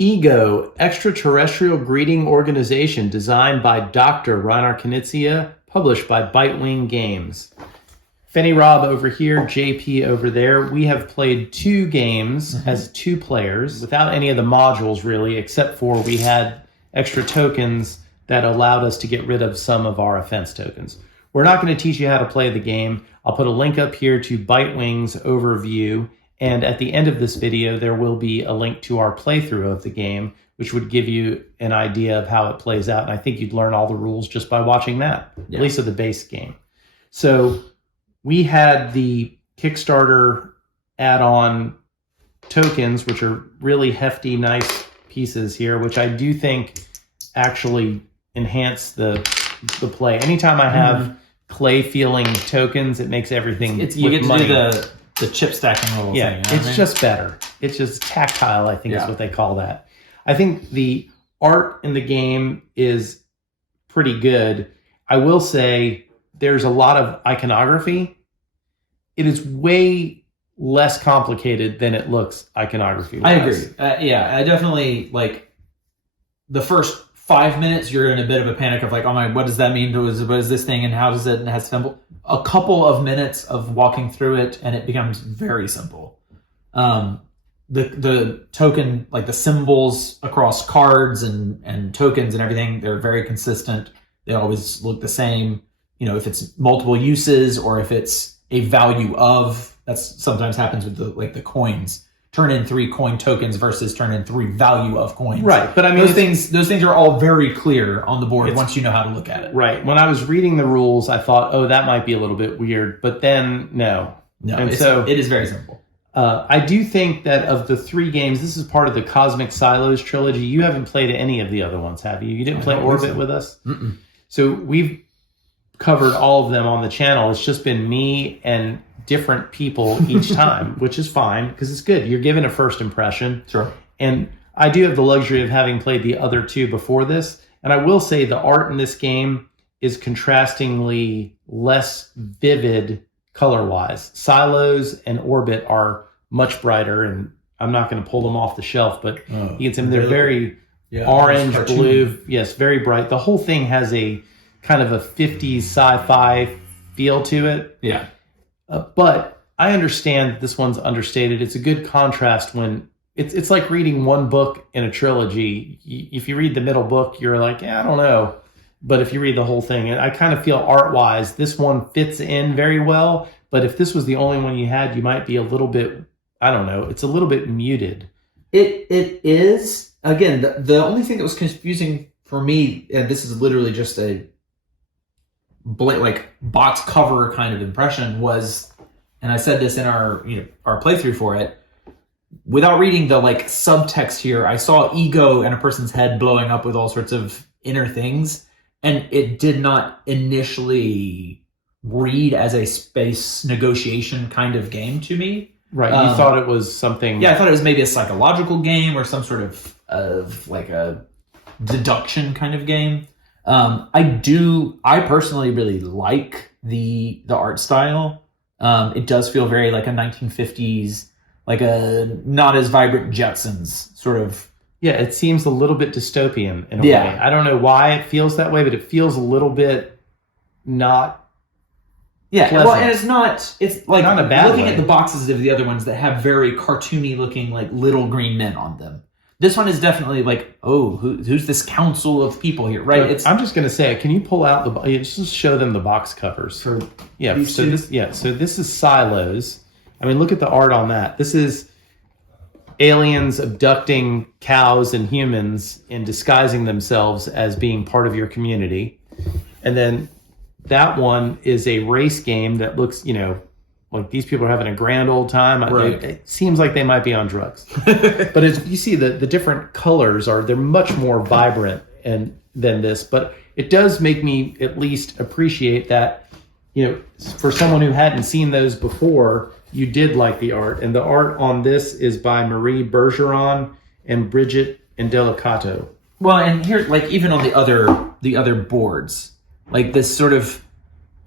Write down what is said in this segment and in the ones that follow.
Ego, Extraterrestrial Greeting Organization, designed by Dr. Reiner Knizia, published by Bitewing Games. Fenny Rob over here, JP over there. We have played 2 games as 2 players without any of the modules really, except for we had extra tokens that allowed us to get rid of some of our offense tokens. We're not going to teach you how to play the game. I'll put a link up here to Bitewing's overview. And at the end of this video, there will be a link to our playthrough of the game, which would give you an idea of how it plays out. And I think you'd learn all the rules just by watching that, at least of the base game. So we had the Kickstarter add-on tokens, which are really hefty, nice pieces here, which I do think actually enhance the play. Anytime I have clay-feeling tokens, it makes everything you get to money. Do the chip stacking little thing. Yeah, it's just better. It's just tactile, I think is what they call that. I think the art in the game is pretty good. I will say there's a lot of iconography. It is way less complicated than it looks iconography-wise. I agree. I definitely, like, the first 5 minutes, you're in a bit of a panic of like, oh my, what does that mean? What is this thing and how does it, and it has symbol? A couple of minutes of walking through it and it becomes very simple. The token, like the symbols across cards and tokens and everything, they're very consistent. They always look the same. You know, if it's multiple uses or if it's a value of, that's sometimes happens with the coins. Turn in 3 coin tokens versus turn in 3 value of coins. Right, but I mean those things are all very clear on the board once you know how to look at it. Right. When I was reading the rules, I thought, oh, that might be a little bit weird, but then no. And so it is very simple. I do think that of the 3 games, this is part of the Cosmic Silos trilogy. You haven't played any of the other ones, have you? You didn't play Orbit with us? Mm-mm. So we've covered all of them on the channel. It's just been me and different people each time, which is fine because it's good. You're given a first impression. Sure. And I do have the luxury of having played the other 2 before this. And I will say the art in this game is contrastingly less vivid color-wise. Silos and Orbit are much brighter, and I'm not going to pull them off the shelf, but you can see them. They're very orange, blue. Yes, very bright. The whole thing has a kind of a 50s sci-fi feel to it. Yeah. But I understand this one's understated. It's a good contrast when it's like reading one book in a trilogy. If you read the middle book, you're like, yeah, I don't know. But if you read the whole thing, I kind of feel art-wise, this one fits in very well. But if this was the only one you had, you might be a little bit, I don't know, it's a little bit muted. It is. Again, the only thing that was confusing for me, and this is literally just a box cover kind of impression, was, and I said this in our playthrough for it, without reading the subtext here, I saw ego and a person's head blowing up with all sorts of inner things, and it did not initially read as a space negotiation kind of game to me. Right, you thought it was something... Yeah, I thought it was maybe a psychological game or some sort of like a deduction kind of game. I personally really like the art style. It does feel very like a 1950s, like a not as vibrant Jetsons sort of. Yeah, it seems a little bit dystopian in a way. I don't know why it feels that way, but it feels a little bit not pleasant. Well, and it's like not a bad looking way. at the boxes of the other ones that have very cartoony looking like little green men on them. This one is definitely like, oh, who's this council of people here, right? I'm just going to say, can you pull out just show them the box covers? For so this is Silos. I mean, look at the art on that. This is aliens abducting cows and humans and disguising themselves as being part of your community. And then that one is a race game that looks, like these people are having a grand old time. Right. It seems like they might be on drugs. But as you see, the different colors they're much more vibrant than this. But it does make me at least appreciate that, for someone who hadn't seen those before, you did like the art. And the art on this is by Marie Bergeron and Bridget Indelicato. Well, and here, like even on the other boards, like this sort of,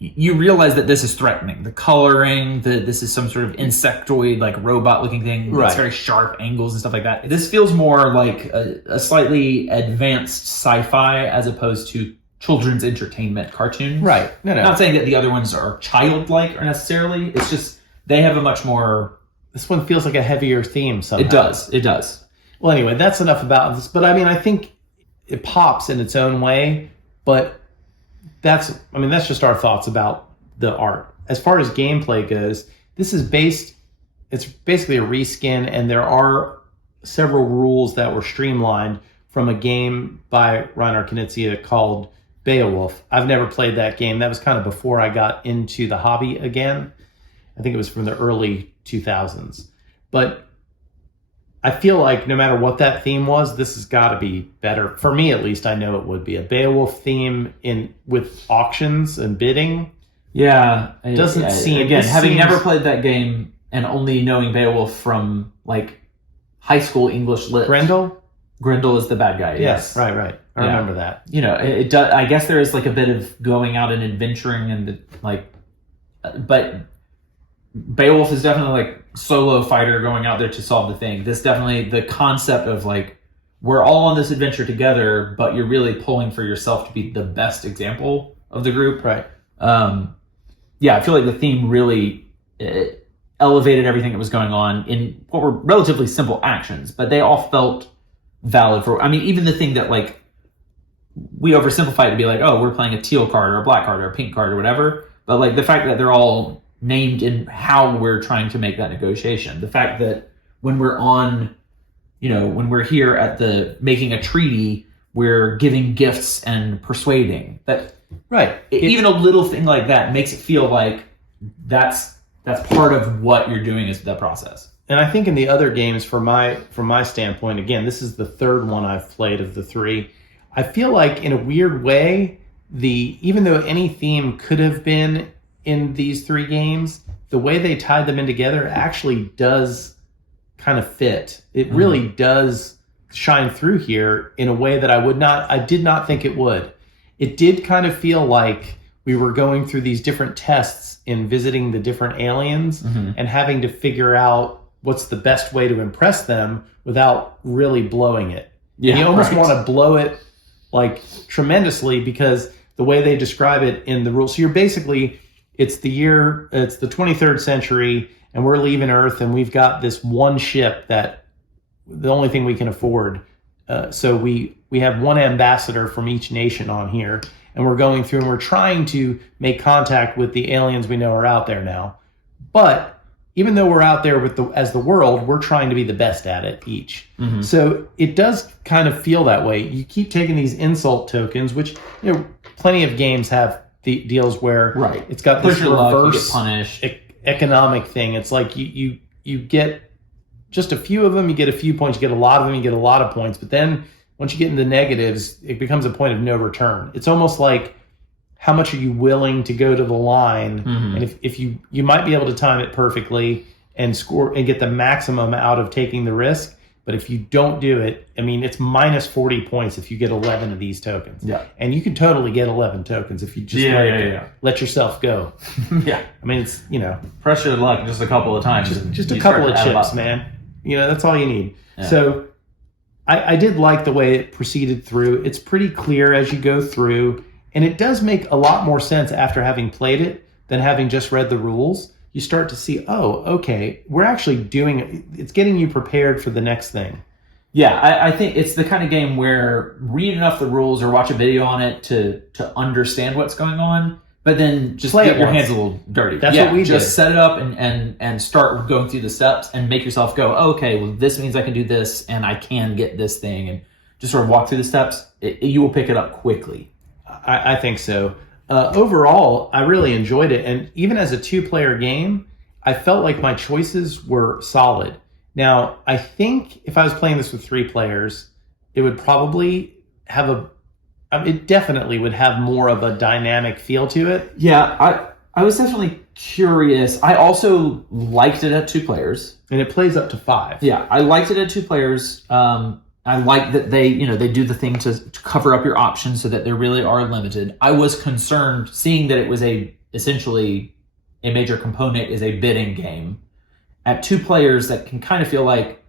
you realize that this is threatening. The coloring, this is some sort of insectoid, like robot-looking thing. Right. It's very sharp angles and stuff like that. This feels more like a slightly advanced sci-fi as opposed to children's entertainment cartoons. Right. No. I'm not saying that the other ones are childlike or necessarily. It's just they have a much more... This one feels like a heavier theme somehow. It does. Well, anyway, that's enough about this. But I mean, I think it pops in its own way, but that's just our thoughts about the art. As far as gameplay goes, it's basically a reskin, and there are several rules that were streamlined from a game by Reiner Knizia called Beowulf. I've never played that game. That was kind of before I got into the hobby again. I think it was from the early 2000s. But I feel like no matter what that theme was, this has got to be better. For me, at least, I know it would be. A Beowulf theme with auctions and bidding. Yeah. Doesn't seem... Again, having never played that game and only knowing Beowulf from, like, high school English lit. Grendel is the bad guy. Yes. Right. I remember that. You know, it does. I guess there is, like, a bit of going out and adventuring and, but Beowulf is definitely like solo fighter going out there to solve the thing. This definitely, the concept of like, we're all on this adventure together, but you're really pulling for yourself to be the best example of the group. Right. I feel like the theme really elevated everything that was going on in what were relatively simple actions, but they all felt valid even the thing that like, we oversimplify it to be like, oh, we're playing a teal card or a black card or a pink card or whatever. But like the fact that they're all named in how we're trying to make that negotiation. The fact that when we're when we're here at the making a treaty, we're giving gifts and persuading. That right. Even a little thing like that makes it feel like that's part of what you're doing is the process. And I think in the other games, from my standpoint, again, this is the third one I've played of the three. I feel like in a weird way, even though any theme could have been in these three games, the way they tied them in together actually does kind of fit. It really does shine through here in a way that I did not think it would. It did kind of feel like we were going through these different tests in visiting the different aliens and having to figure out what's the best way to impress them without really blowing it. Yeah, and you almost want to blow it like tremendously because the way they describe it in the rules. So you're basically... It's the 23rd century, and we're leaving Earth, and we've got this one ship that the only thing we can afford. So we have one ambassador from each nation on here, and we're going through and we're trying to make contact with the aliens we know are out there now. But even though we're out there as the world, we're trying to be the best at it each. So it does kind of feel that way. You keep taking these insult tokens, which plenty of games have the deals where it's got this reverse economic thing. It's like you get just a few of them, you get a few points, you get a lot of them, you get a lot of points. But then once you get into negatives, it becomes a point of no return. It's almost like how much are you willing to go to the line? And if you might be able to time it perfectly and score and get the maximum out of taking the risk. But if you don't do it, it's minus 40 points if you get 11 of these tokens. Yeah. And you can totally get 11 tokens if you just let yourself go. Yeah. It's, pressure of luck just a couple of times. Just a couple of chips, man. That's all you need. Yeah. So I did like the way it proceeded through. It's pretty clear as you go through. And it does make a lot more sense after having played it than having just read the rules. You start to see, oh, okay, we're actually it's getting you prepared for the next thing. Yeah, I think it's the kind of game where read enough the rules or watch a video on it to understand what's going on, but then just get your hands a little dirty. That's what we did. Just set it up and start going through the steps and make yourself go, oh, okay, well, this means I can do this and I can get this thing, and just sort of walk through the steps. You will pick it up quickly. I think so. Overall, I really enjoyed it. And even as a 2-player game, I felt like my choices were solid. Now, I think if I was playing this with 3 players, it would probably have it definitely would have more of a dynamic feel to it. Yeah, I was definitely curious. I also liked it at 2 players. And it plays up to 5. Yeah, I liked it at 2 players. I like that they do the thing to cover up your options so that they really are limited. I was concerned seeing that it was a essentially a major component is a bidding game. At 2 players, that can kind of feel like,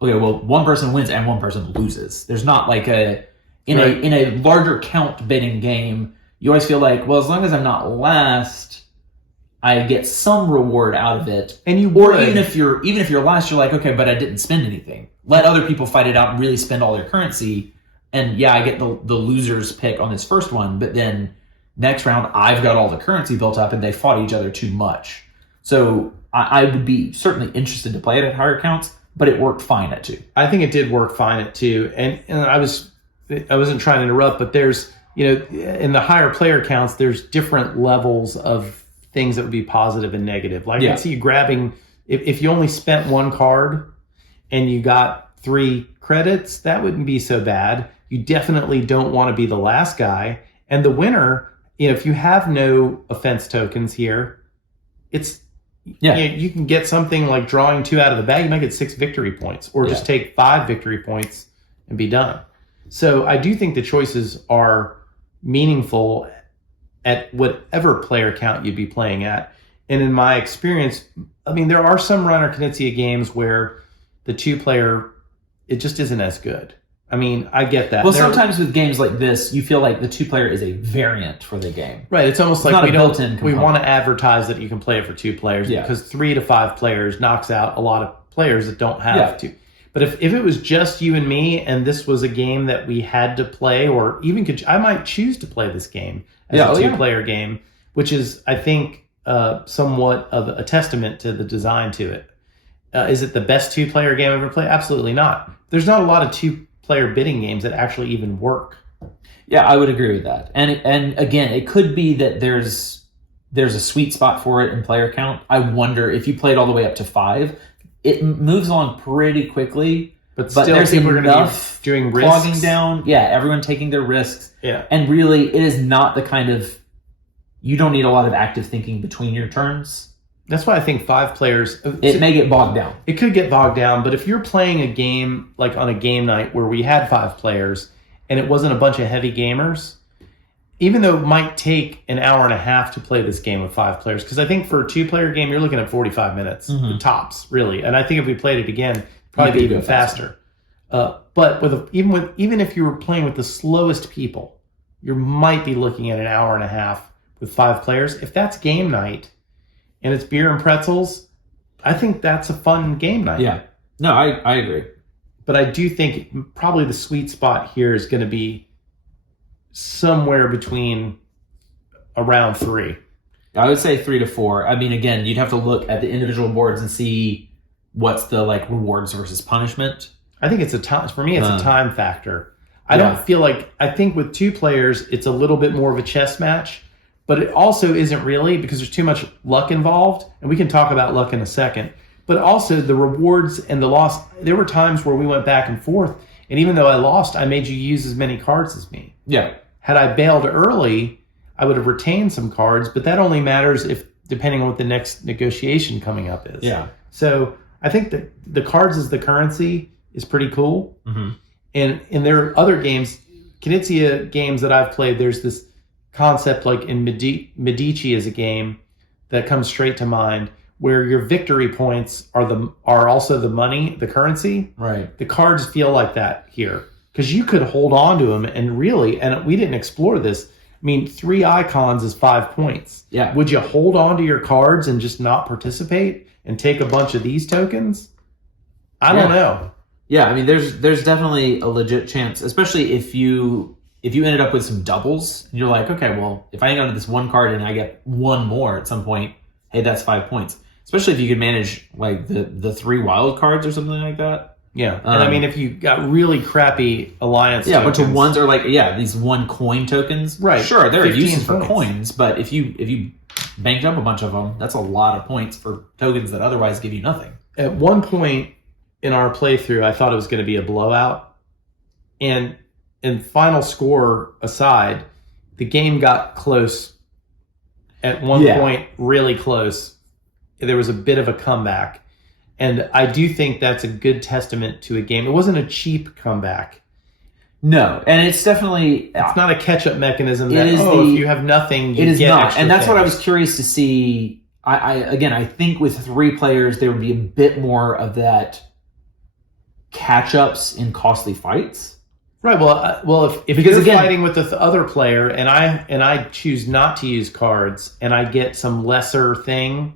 okay, well, one person wins and one person loses. There's not like in a larger count bidding game, you always feel like, well, as long as I'm not last, I get some reward out of it. And even if you're last, you're like, okay, but I didn't spend anything. Let other people fight it out and really spend all their currency. And yeah, I get the loser's pick on this first one, but then next round I've got all the currency built up and they fought each other too much. So I would be certainly interested to play it at higher counts, but it worked fine at 2. I think it did work fine at 2. And I wasn't trying to interrupt, but there's, in the higher player counts, there's different levels of things that would be positive and negative. Like I can see you grabbing, if you only spent 1 card and you got 3 credits, that wouldn't be so bad. You definitely don't want to be the last guy. And the winner, if you have no offense tokens here, you can get something like drawing 2 out of the bag. You might get 6 victory points, or just take 5 victory points and be done. So I do think the choices are meaningful at whatever player count you'd be playing at. And in my experience, I mean, there are some Reiner Knizia games where the 2-player, it just isn't as good. I mean, I get that. Well, sometimes with games like this, you feel like the 2-player is a variant for the game. Right. It's almost like not a built-in we want to advertise that you can play it for 2 players because 3 to 5 players knocks out a lot of players that don't have 2. But if it was just you and me and this was a game that we had to play, or even I might choose to play this game as a 2-player game, which is, I think, somewhat of a testament to the design to it. Is it the best 2-player game I've ever played? Absolutely not. There's not a lot of 2-player bidding games that actually even work. Yeah, I would agree with that. And again, it could be that there's a sweet spot for it in player count. I wonder if you played all the way up to 5, it moves along pretty quickly. But still, there's people are going to be doing risks. Clogging down. Yeah, everyone taking their risks. Yeah. And really, it is not the kind of, you don't need a lot of active thinking between your turns. That's why I think 5 players... It may get bogged down. It could get bogged down, but if you're playing a game like on a game night where we had 5 players and it wasn't a bunch of heavy gamers, even though it might take an hour and a half to play this game with 5 players, because I think for a 2-player game, you're looking at 45 minutes, tops, really. And I think if we played it again, probably be even faster. But even if you were playing with the slowest people, you might be looking at an hour and a half with 5 players. If that's game night, and it's beer and pretzels, I think that's a fun game night. Yeah. No, I agree. But I do think probably the sweet spot here is going to be somewhere between around 3. I would say 3 to 4. I mean, again, you'd have to look at the individual boards and see what's the rewards versus punishment. I think it's a time. For me, it's a time factor. I don't feel like, I think with 2 players, it's a little bit more of a chess match. But it also isn't really, because there's too much luck involved, and we can talk about luck in a second. But also the rewards and the loss, there were times where we went back and forth, and even though I lost, I made you use as many cards as me. Yeah. Had I bailed early, I would have retained some cards, but that only matters if, depending on what the next negotiation coming up is. Yeah. So I think that the cards as the currency is pretty cool. Mm-hmm. And there are other games, Knizia games that I've played, there's this concept like in Medici is a game that comes straight to mind, where your victory points are also the money, the currency. Right. The cards feel like that here, because you could hold on to them and we didn't explore this. I mean, 3 icons is 5 points. Yeah. Would you hold on to your cards and just not participate and take a bunch of these tokens? I don't know. Yeah, I mean, there's definitely a legit chance, especially if you ended up with some doubles, and you're like, okay, well, if I hang on to this 1 card and I get 1 more at some point, hey, that's 5 points. Especially if you could manage like the 3 wild cards or something like that. Yeah, and I mean, if you got really crappy alliance tokens. A bunch of ones, or these 1 coin tokens. Right. Sure, there are uses for coins, but if you banked up a bunch of them, that's a lot of points for tokens that otherwise give you nothing. At one point in our playthrough, I thought it was going to be a blowout, and final score aside, the game got close at one point, really close. There was a bit of a comeback. And I do think that's a good testament to a game. It wasn't a cheap comeback. No, and it's definitely It's not a catch-up mechanism that, is if you have nothing, you it is get not, extra and that's what I things. was curious to see. I think with 3 players there would be a bit more of that catch-ups in costly fights. Right. Well, if Because you're again- fighting with the other player, and I choose not to use cards, and I get some lesser thing,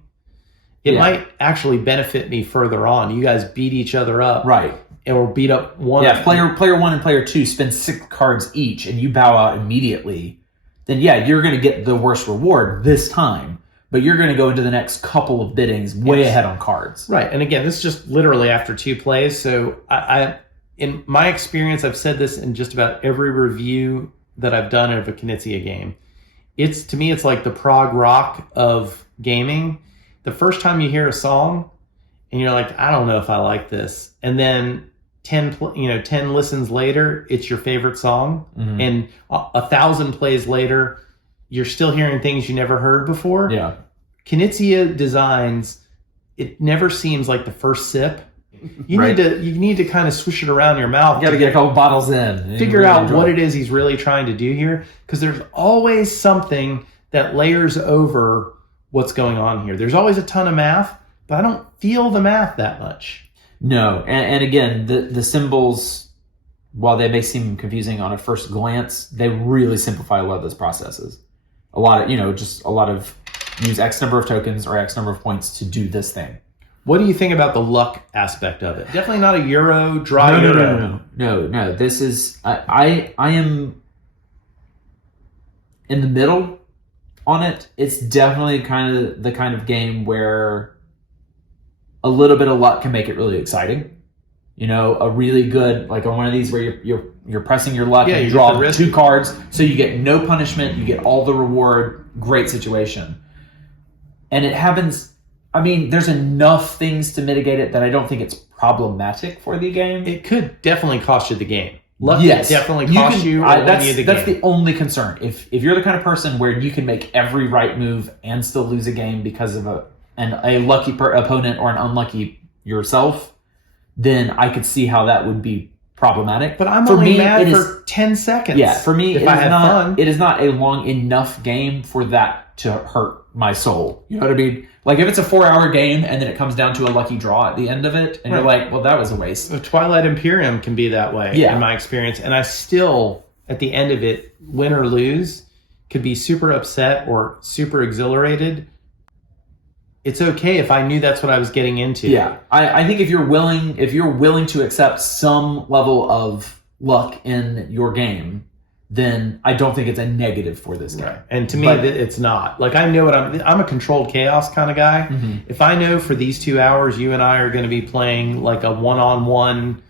it Yeah. might actually benefit me further on. You guys beat each other up, Right. or beat up one. Yeah, if player 1 and player 2 spend 6 cards each and you bow out immediately, then yeah, you're going to get the worst reward this time, but you're going to go into the next couple of biddings way ahead on cards. Right. And again, this is just literally after 2 plays. So I in my experience, I've said this in just about every review that I've done of a Knizia game. To me, it's like the prog rock of gaming. The first time you hear a song and you're like, I don't know if I like this. And then 10 listens later, it's your favorite song. Mhm. And 1,000 plays later, you're still hearing things you never heard before. Yeah. Knizia designs, it never seems like the first sip. You Right. need to kind of swish it around your mouth. You got to get a couple bottles in. Figure out what it is he's really trying to do here, because there's always something that layers over what's going on here. There's always a ton of math, but I don't feel the math that much. No, and again, the symbols, while they may seem confusing on a first glance, they really simplify a lot of those processes. A lot of use X number of tokens or X number of points to do this thing. What do you think about the luck aspect of it? Definitely not a Euro, dry Euro. No. This is I am in the middle on it. It's definitely kind of the kind of game where a little bit of luck can make it really exciting. You know, a really good, like on one of these where you're pressing your luck and you draw 2 cards, so you get no punishment, you get all the reward. Great situation. And it happens. I mean, there's enough things to mitigate it that I don't think it's problematic for the game. It could definitely cost you the game. Luck Yes. definitely cost you or win you the game. That's the only concern. If you're the kind of person where you can make every right move and still lose a game because of a lucky opponent or an unlucky yourself, then I could see how that would be problematic. But I'm for only me, mad it for 10 seconds. Yeah, for me, if I had fun. it is not a long enough game for that to hurt my soul. You know what I mean? Like if it's a 4-hour game and then it comes down to a lucky draw at the end of it, and you're like, well, that was a waste. Twilight Imperium can be that way, in my experience. And I still, at the end of it, win or lose, could be super upset or super exhilarated. It's okay if I knew that's what I was getting into. Yeah, I think if you're willing to accept some level of luck in your game, then I don't think it's a negative for this game. Right. And to me, it's not. Like, I know what I'm a controlled chaos kind of guy. Mm-hmm. If I know for these 2 hours, you and I are going to be playing like a one-on-one,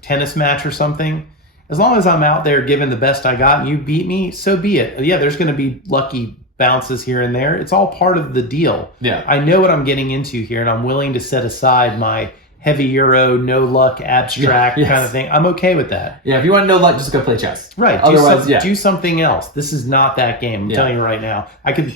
tennis match or something, as long as I'm out there giving the best I got and you beat me, so be it. Yeah, there's going to be lucky bounces here and there. It's all part of the deal. Yeah. I know what I'm getting into here, and I'm willing to set aside my heavy Euro, no luck, abstract kind of thing. I'm okay with that. Yeah, if you want no luck, just go play chess. Right. Otherwise, do something else. This is not that game. I'm telling you right now. I could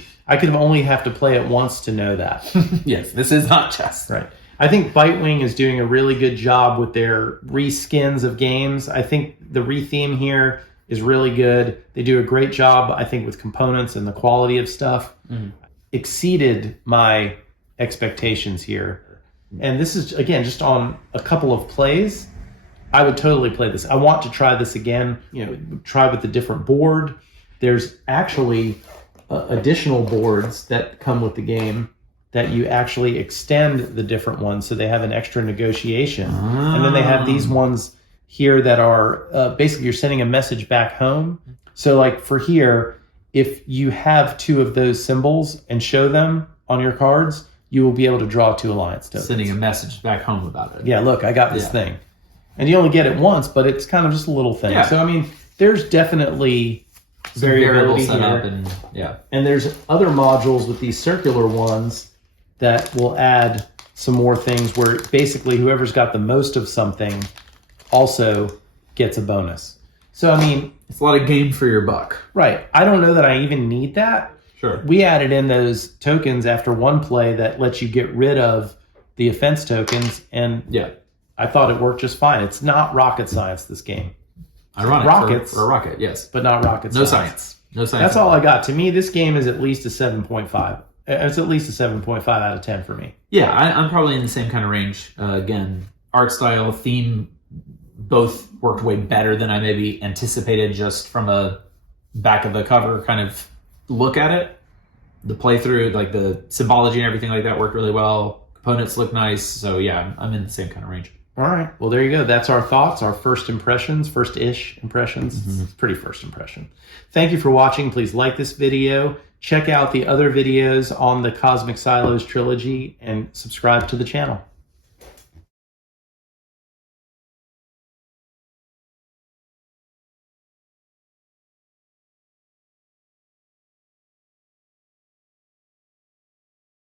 only have to play it once to know that. Yes, this is not chess. Right. I think Bitewing is doing a really good job with their reskins of games. I think the retheme here is really good. They do a great job, I think, with components and the quality of stuff. Mm-hmm. Exceeded my expectations here. And this is, again, just on a couple of plays. I would totally play this. I want to try this again, try with a different board. There's actually additional boards that come with the game that you actually extend the different ones, so they have an extra negotiation. And then they have these ones here that are basically you're sending a message back home. So like for here, if you have 2 of those symbols and show them on your cards, you will be able to draw 2 alliance tokens. Sending a message back home about it. Yeah, look, I got this thing. And you only get it once, but it's kind of just a little thing. Yeah. So, I mean, there's definitely variability here. And there's other modules with these circular ones that will add some more things where basically whoever's got the most of something also gets a bonus. So, I mean, it's a lot of game for your buck. Right. I don't know that I even need that. Sure. We added in those tokens after one play that lets you get rid of the offense tokens, and I thought it worked just fine. It's not rocket science, this game. Ironic rockets, for a rocket, yes. but not rocket No science. science. No science. That's all I got. To me, this game is at least a 7.5. It's at least a 7.5 out of 10 for me. Yeah, I'm probably in the same kind of range. Again, art style, theme, both worked way better than I maybe anticipated just from a back of the cover kind of look at it. The playthrough, like the symbology and everything like that worked really well. Components look nice. So yeah, I'm in the same kind of range. All right. Well, there you go. That's our thoughts, our first impressions, first-ish impressions. It's pretty first impression. Thank you for watching. Please like this video. Check out the other videos on the Cosmic Silos trilogy and subscribe to the channel.